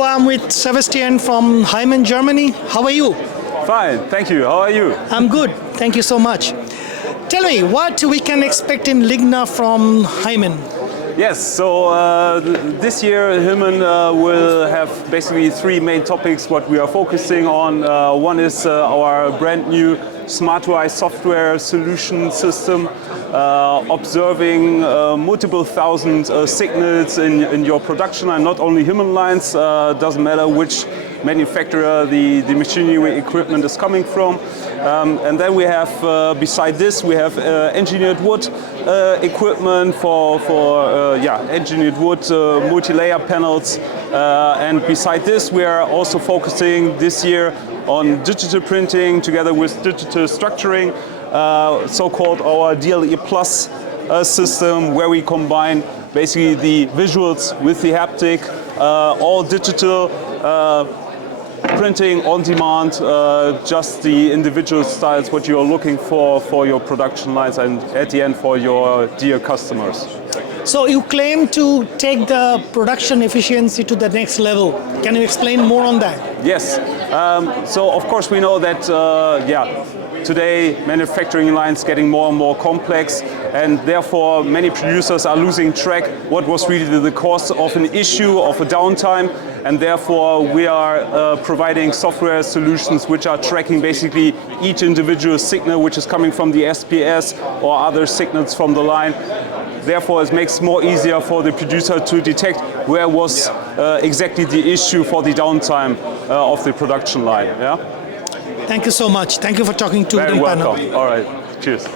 Hello, I'm with Sebastian from Hymmen, Germany. How are you? Fine, thank you. How are you? I'm good. Thank you so much. Tell me, what we can expect in LIGNA from Hymmen? Yes, so this year Hymmen will have basically three main topics what we are focusing on. One is our brand new smart UI software solution system, observing multiple thousand signals in your production line, not only Hymmen lines, doesn't matter which manufacturer the machinery equipment is coming from. And then we have, beside this, we have engineered wood equipment for engineered wood multi-layer panels. And beside this, we are also focusing this year on digital printing together with digital structuring, so-called our DLE Plus system, where we combine basically the visuals with the haptic, all digital, printing on demand, just the individual styles what you're looking for your production lines and at the end for your dear customers. So you claim to take the production efficiency to the next level. Can you explain more on that? Yes. So of course we know that today manufacturing lines getting more and more complex, and therefore many producers are losing track what was really the cause of an issue, of a downtime, and therefore we are providing software solutions which are tracking basically each individual signal which is coming from the SPS or other signals from the line. Therefore it makes more easier for the producer to detect where was exactly the issue for the downtime of the production line. Yeah? Thank you so much. Thank you for talking to the panel. Very welcome. All right. Cheers.